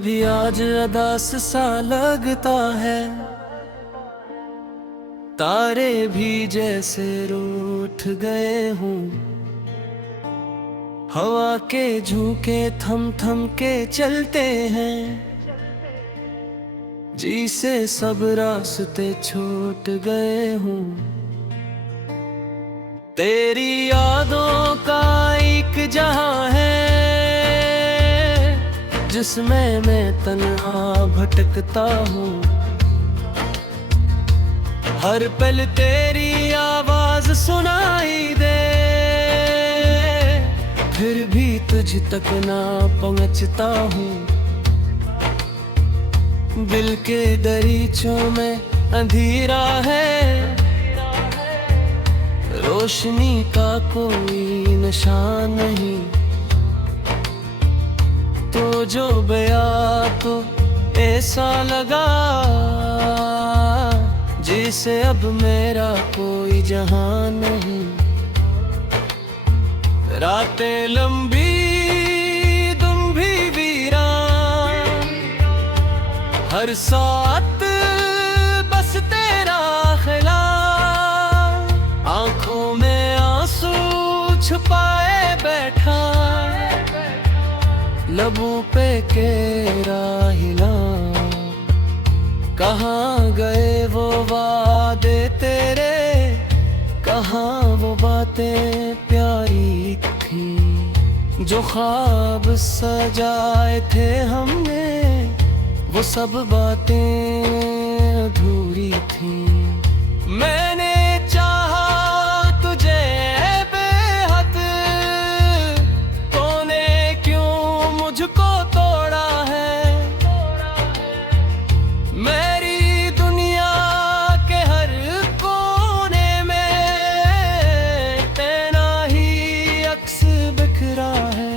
भी आज अदास सा लगता है, तारे भी जैसे रूठ गए हूँ। हवा के झोंके थम थम के चलते हैं, जी से सब रास्ते छूट गए हूँ। तेरी यादों का एक जहां है, जिसमें मैं तन्हा भटकता हूँ। हर पल तेरी आवाज सुनाई दे, फिर भी तुझ तक ना पहुँचता हूँ। दिल के दरीचों में अंधेरा है, रोशनी का कोई निशान नहीं। तो जो बया तो ऐसा लगा, जिसे अब मेरा कोई जहां नहीं। रातें लंबी तुम भी वीरान, हर साथ बस तेरा ख्याल। आंखों में आंसू छुपाए बैठा, लबों पे केरा हिला। कहाँ गए वो वादे तेरे, कहाँ वो बातें प्यारी थी। जो ख्वाब सजाए थे हमने, वो सब बातें अधूरी थी। मैंने चाहा तुझे बेहद, तूने क्यों मुझको तोड़ा है। मेरी दुनिया के हर कोने में तेरा ही अक्स बिखरा है।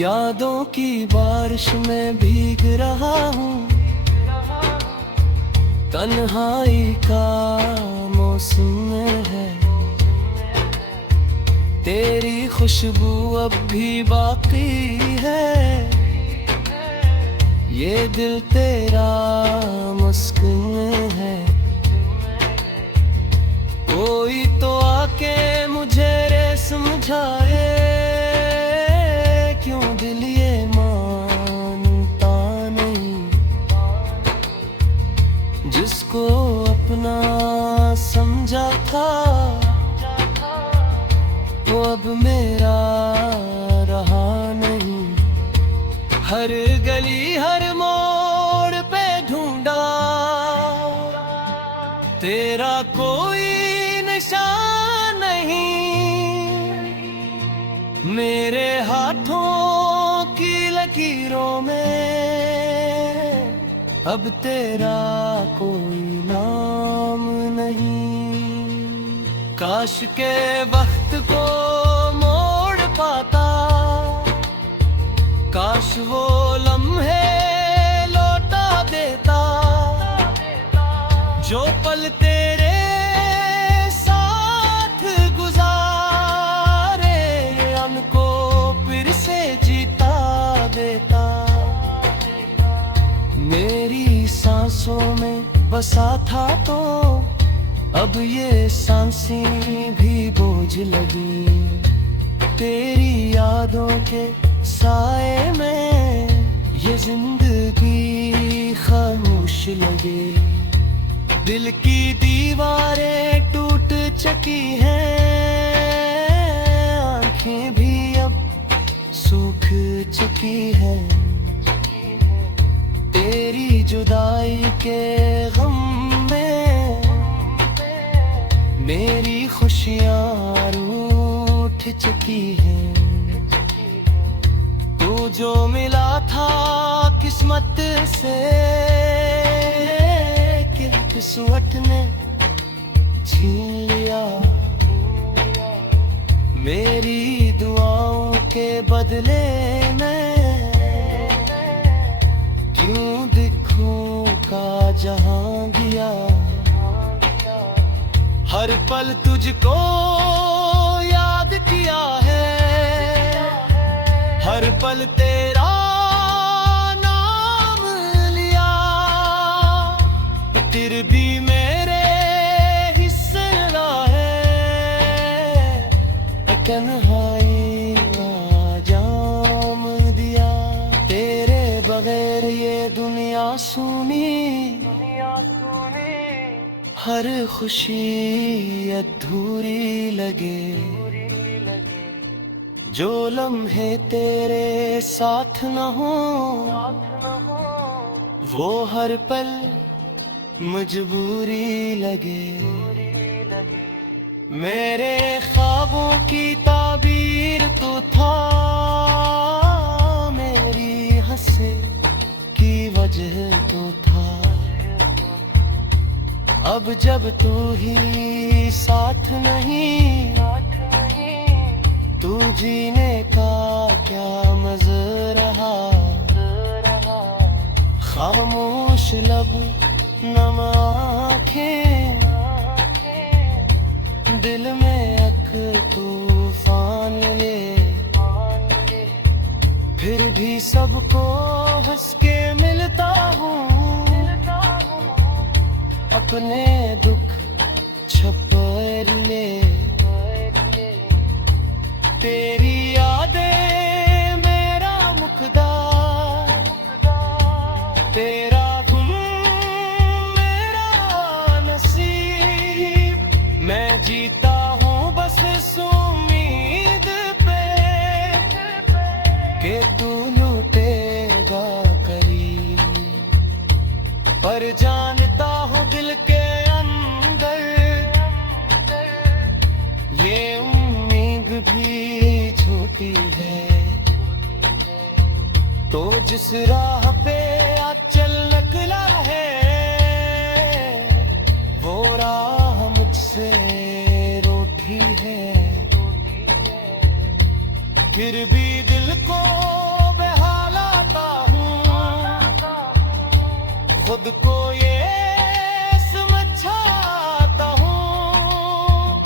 यादों की बारिश में भीग रहा हूँ, तन्हाई का मौसम है। तेरी खुशबू अब भी बाकी है, ये दिल तेरा मुस्कुन है। कोई तो आके मुझे रे समझाए, क्यों दिल ये मानता नहीं। जिसको अपना समझा था, वो अब मेरा रहा नहीं। हर गली हर मोड़ पे ढूंढा, तेरा कोई निशान नहीं। मेरे हाथों की लकीरों में अब तेरा कोई नाम नहीं। काश के वक्त को मोड़ पाता, काश वो लम्हे लौटा देता। जो पल तेरे साथ गुजारे, उनको फिर से जीता देता। मेरी सांसों में बसा था तो अब ये सांसें भी बोझ लगी। तेरी यादों के साए में ये जिंदगी खामोश लगे। दिल की दीवारें टूट चुकी हैं, आंखें भी अब सूख चुकी हैं। तेरी जुदाई के गम में मेरी खुशियाँ रूठ चुकी हैं। तू जो मिला था किस्मत से, किस्मत ने छीन लिया। मेरी दुआओं के बदले में क्यों दिखूं का जहां दिया। हर पल तुझको याद किया है, हर पल तेरा नाम फिर भी मेरे हिस्से ना है तन्हाई का जाम दिया। तेरे बगैर ये दुनिया सुनी, हर खुशी अधूरी लगे। जो लम्हे तेरे साथ न हो वो हर पल मजबूरी लगे। मेरे ख्वाबों की ताबीर तो था, मेरी हंसे की वजह तो था। अब जब तू ही साथ नहीं, तू जीने का क्या मज़ा रहा। खामोश लब नम आँखें, दिल में एक तूफान ले। फिर भी सबको हंस के मिलता हूँ, अपने दुख छुपा ले। तेरी यादें मेरा मुकद्दर, तेरा गुम मेरा नसीब। मैं जीता हूँ बस इस उम्मीद पे कि तू लौटेगा करीब। पर जानता हूँ दिल के अंदर ये उम्मीद भी छोटी है। तो जिस राह पे आज चल निकला है वो राह मुझसे रूठी है। फिर भी दिल को बहलाता हूँ, खुद को ये समझाता हूँ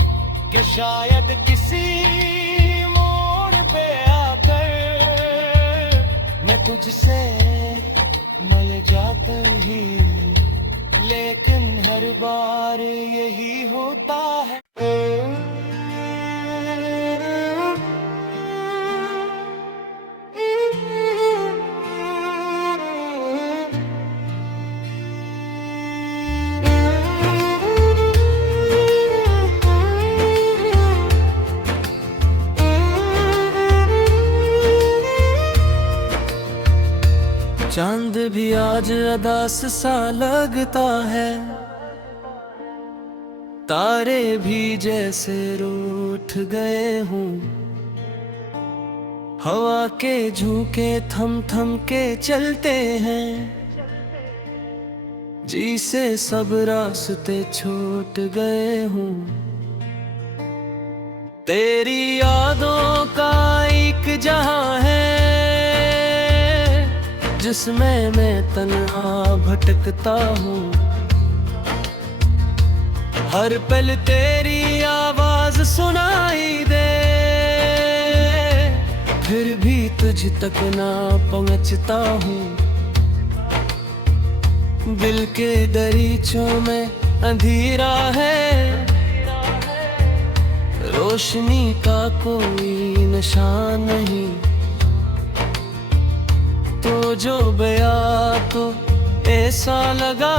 कि शायद किसी मोड़ पे आकर मैं तुझसे मिल जाता ही। लेकिन हर बार यही होता है। चांद भी आज अदास सा लगता है, तारे भी जैसे रूठ गए हूँ। हवा के झोंके थम थम के चलते हैं, जी से सब रास्ते छूट गए हूँ। तेरी यादों का एक जहां है जिसमें मैं तन्हा भटकता हूँ। हर पल तेरी आवाज सुनाई दे, फिर भी तुझ तक ना पहुँचता हूँ। दिल के दरीचों में अंधेरा है, रोशनी का कोई निशान नहीं। तो जो बया तो ऐसा लगा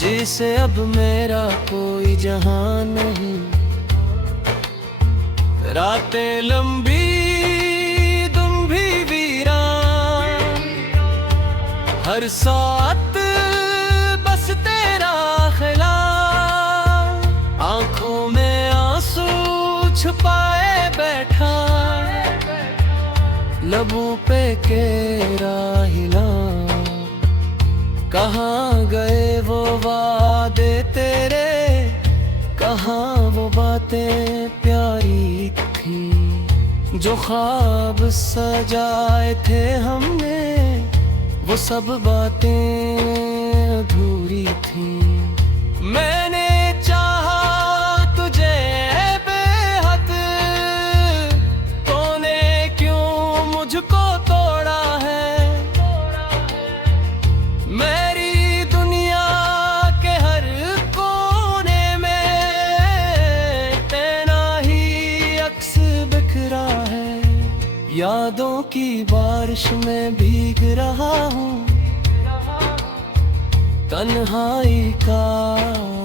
जैसे अब मेरा कोई जहां नहीं। रातें लंबी तुम भी वीरान, हर साथ बस तेरा ख्याल। आंखों में आंसू छुपाए बैठा, लबों पे केरा हिला। कहाँ गए वो वादे तेरे, कहाँ वो बातें प्यारी थी। जो ख्वाब सजाए थे हमने, वो सब बातें अधूरी थी। मैंने चाहा तुझे बेहद, तूने क्यों मुझको तोड़ा है। मेरी यादों की बारिश में भीग रहा हूँ, तन्हाई का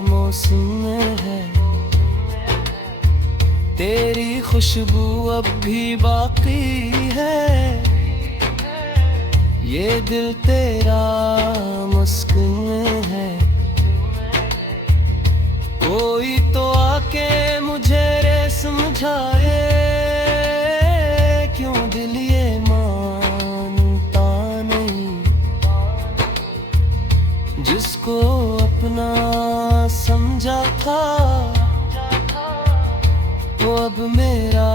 मौसम है। तेरी खुशबू अब भी बाकी है, ये दिल तेरा मुस्कुन है। कोई तो आके मुझे रे समझाए, क्यों दिल ये मानता नहीं। जिसको अपना समझा था, वो अब मेरा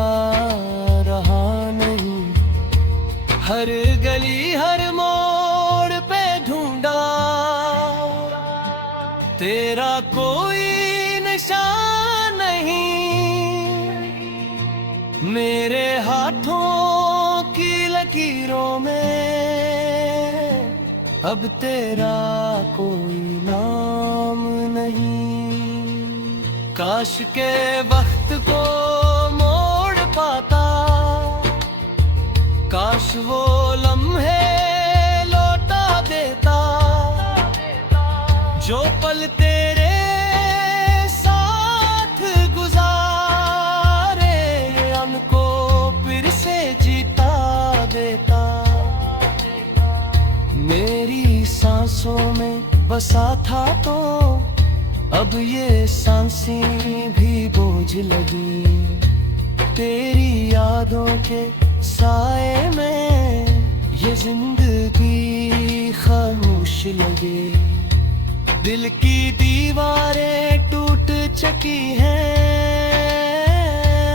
रहा नहीं। हर गली हर मोड़ पे ढूंढा, तेरा कोई निशान नहीं। मेरे हाथों की लकीरों में अब तेरा कोई नाम नहीं। काश के वक्त को मोड़ पाता, काश वो लम्हे लौटा देता, जो पल तेरे साथ गुजारे, उनको फिर से जीता देता। मेरी सांसों में बसा था तो अब ये सांसें भी बोझ लगी। तेरी यादों के साए में ये जिंदगी खामोश लगे। दिल की दीवारें टूट चुकी हैं,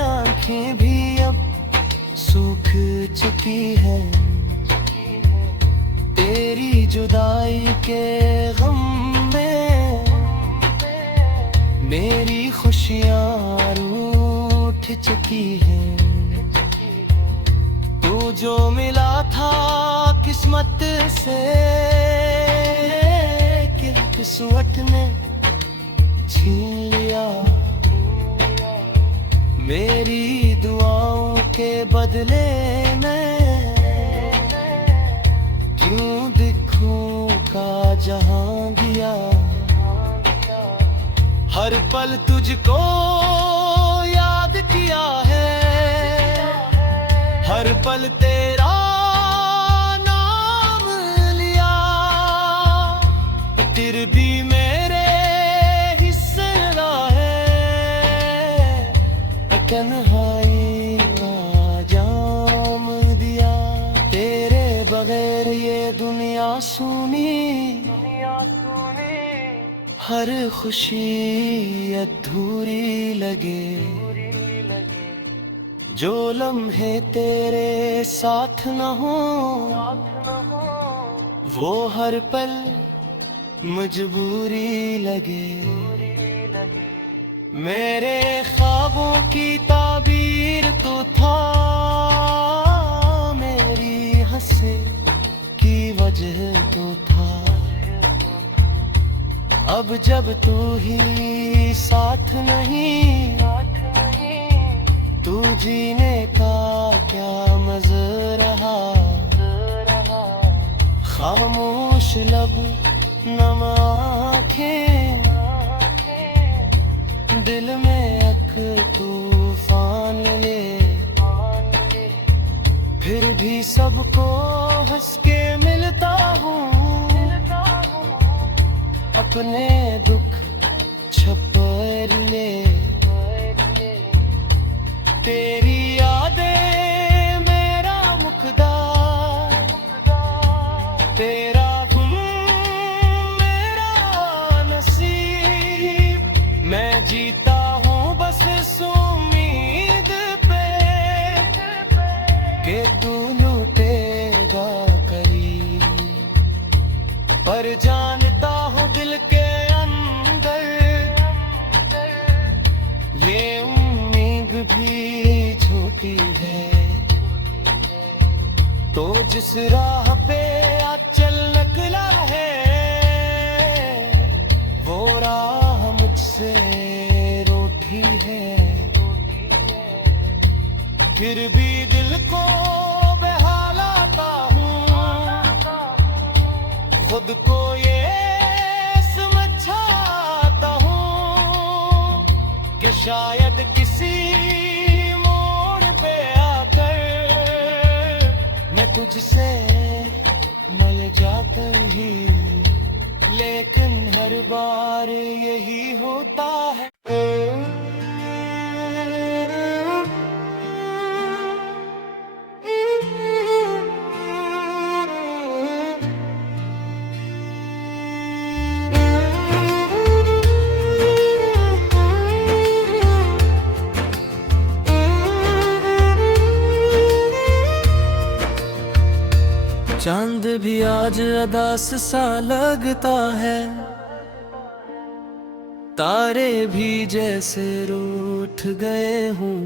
आंखें भी अब सूख चुकी हैं। तेरी जुदाई के गम में मेरी खुशियाँ रूठ चुकी हैं। तू जो मिला था किस्मत से, किस्मत ने छीन लिया। मेरी दुआओं के बदले में क्यों दिखूं का जहां दिया। हर पल तुझको याद किया है, हर पल तेरा नाम लिया। तेरे भी मेरे हिस्से है, तन्हाई का जाम दिया। तेरे बगैर ये दुनिया सुनी, हर खुशी अधूरी लगे। जो लम्हे तेरे साथ न हो, वो हर पल मजबूरी लगे। मेरे ख्वाबों की ताबीर तो था, मेरी हंसी की वजह तो था। अब जब तू ही साथ नहीं, तू जीने का क्या मज़ा रहा। खामोश लब नम आँखें, दिल में अक तूफान ले। फिर भी सबको हंस के मिलता हूँ, अपने दुख छपर ले। तेरी यादें मेरा मुकद्दर, तेरा गुम मेरा नसीब। मैं जीता हूँ बस इस उम्मीद पे कि तू लौटेगा करीब। पर जानता हूँ दिल के अंदर ये उम्मीद भी छोटी है। तो जिस राह पे चल निकला है, वो राह मुझसे रूठी है। फिर भी दिल को खुद को ये समझाता हूँ कि शायद किसी मोड़ पे आकर मैं तुझसे मिल जाकर ही, लेकिन हर बार यही होता है। चांद भी आज अदास सा लगता है, तारे भी जैसे रूठ गए हूँ।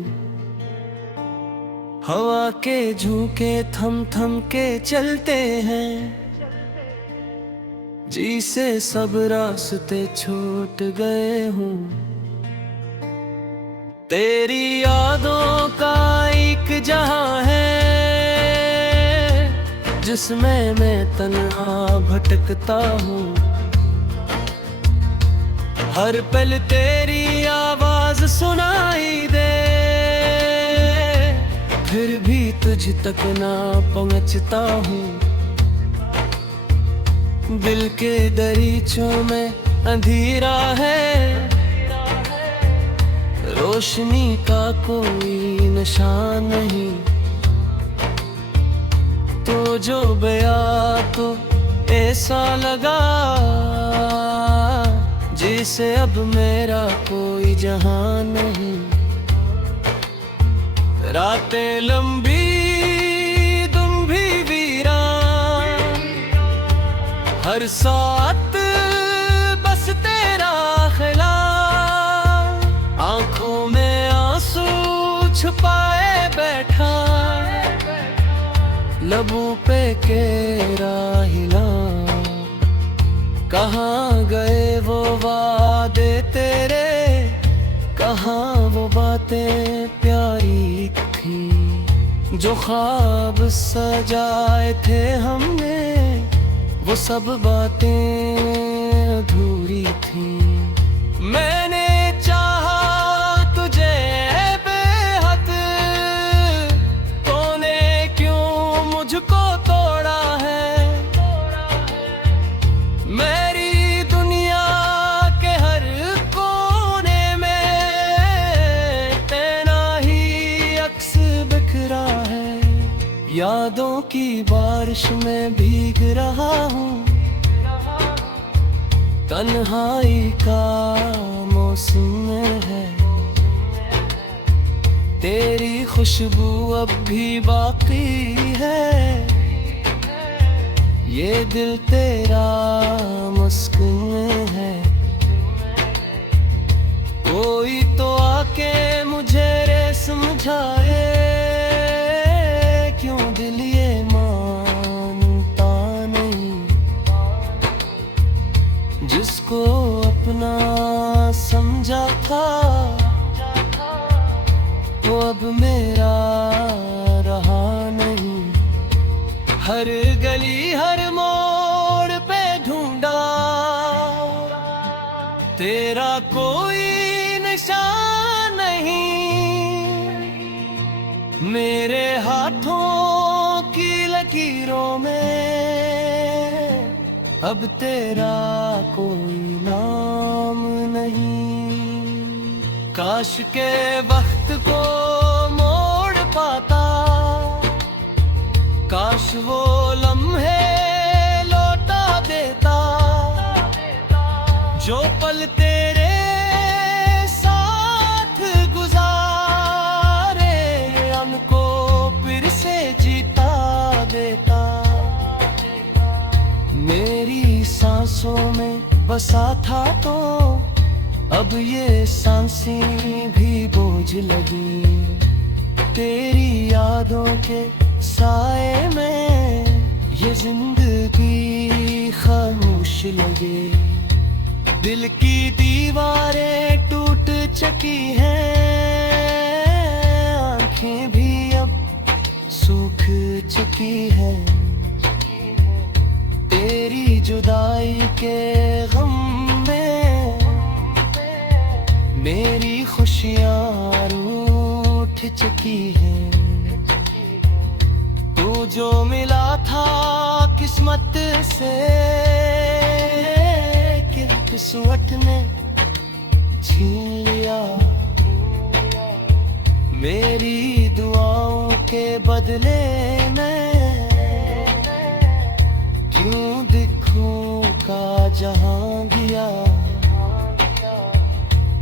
हवा के झोंके थम थम के चलते हैं, जी से सब रास्ते छूट गए हूँ। तेरी यादों का एक जहां है जिसमें मैं तन्हा भटकता हूँ। हर पल तेरी आवाज सुनाई दे, फिर भी तुझ तक ना पहुँचता हूँ। दिल के दरीचों में अंधेरा है, रोशनी का कोई निशान नहीं। तो जो बया तो ऐसा लगा जैसे अब मेरा कोई जहां नहीं। रातें लंबी तुम भी वीरान, हर साथ बस तेरा ख्याल। आंखों में आंसू छुपाए बैठा, लबों पे केरा हिला। कहाँ गए वो वादे तेरे, कहाँ वो बातें प्यारी थी जो ख्वाब सजाए थे हमने। वो सब बातें अधूरी थी। मैंने चाहा तुझे बेहद, तूने क्यों मुझको तोड़ा है। मेरी दुनिया के हर कोने में तेरा ही अक्स बिखरा है। यादों की बारिश में भीग रहा हूँ, तन्हाई का मौसम है। तेरी खुशबू अब भी बाकी है, ये दिल तेरा मुस्कुन है। कोई तो आके मुझे रे समझाए, क्यों दिल ये मानता नहीं। जिसको अपना समझा था वो अब मेरा रहा नहीं। हर गली हर मोड़ पे ढूंढा, तेरा कोई निशान नहीं। मेरे हाथों की लकीरों में अब तेरा कोई नाम नहीं। काश के वक्त को मोड़ पाता, काश वो लम्हे लौटा देता। जो पल तेरे साथ गुजारे, उनको फिर से जीता देता। मेरी सांसों में बसा था तो अब ये सांसें भी बोझ लगी। तेरी यादों के साए में ये जिंदगी खामोश लगे। दिल की दीवारें टूट चुकी हैं, आंखें भी अब सूख चुकी हैं। तेरी जुदाई के गम में मेरी खुशियाँ रूठ चुकी हैं। तू जो मिला था किस्मत से, कि किस्मत ने छीन लिया। मेरी दुआओं के बदले मैं क्यों दिखूं का जहां दिया।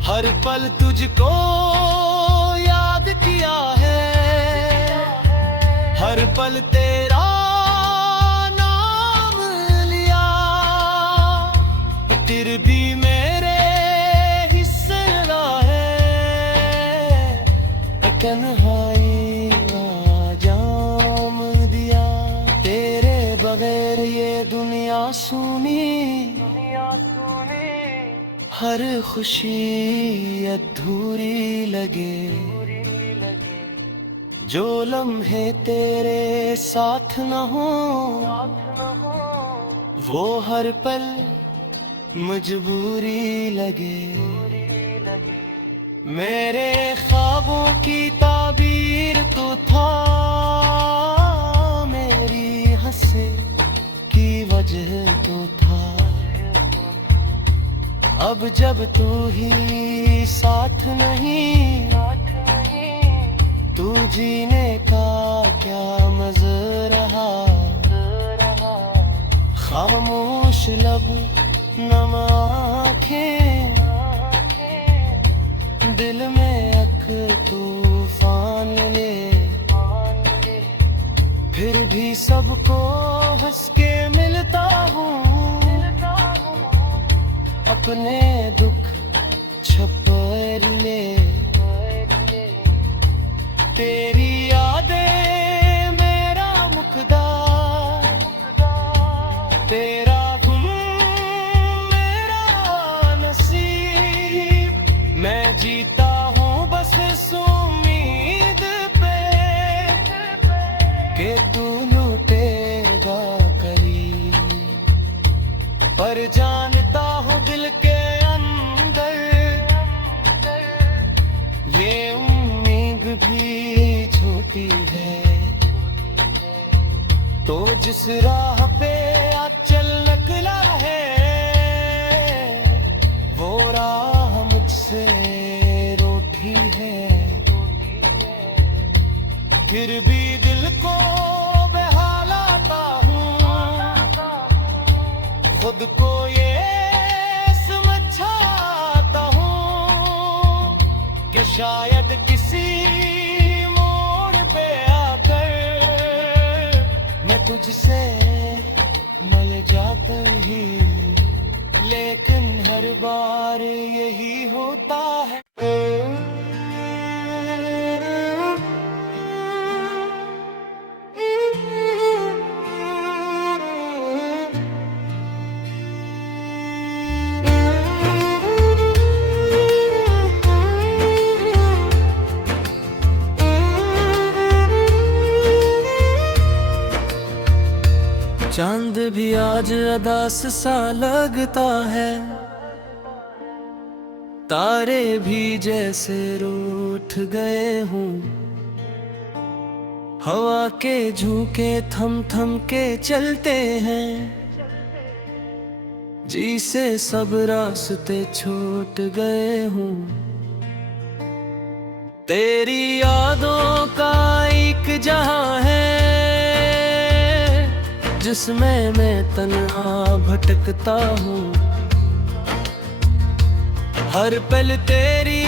हर पल तुझको याद किया है, हर पल तेरा नाम लिया। तेरे भी मेरे हिस्से है, तन्हाई का जाम दिया। तेरे बगैर ये दुनिया सुनी, हर खुशी अधूरी लगे। जो लम्हे तेरे साथ न हो, वो हर पल मजबूरी लगे। मेरे ख्वाबों की ताबीर तो था, मेरी हंसी की वजह तो था। अब जब तू ही साथ नहीं, तू जीने का क्या मज़ा रहा। खामोश लब नम आँखें, दिल में अक तूफान ले। फिर भी सबको हंस के मिलता हूँ, अपने दुख छुपा ले। तेरी यादें मेरा मुकद्दर, तेरा गुम मेरा नसीब। मैं जीता हूँ बस इस उम्मीद पे, कि तू लौटेगा करीब। पर जानता हूँ दिल के अंदर, ये उम्मीद भी छोटी है। तो जिस राह पे आज चल निकला है, वो राह मुझसे रूठी है। फिर भी दिल को बहलाता हूँ, खुद को ये समझाता हूँ, कि शायद किसी मोड़ पे आकर मैं तुझसे मिल जाता ही। लेकिन हर बार यही होता है। चांद भी आज अदास सा लगता है, तारे भी जैसे रूठ गए हूँ। हवा के झोंके थम थम के चलते हैं, जी से सब रास्ते छूट गए हूँ। तेरी यादों का एक जहां है, जिसमें मैं तन्हा भटकता हूँ। हर पल तेरी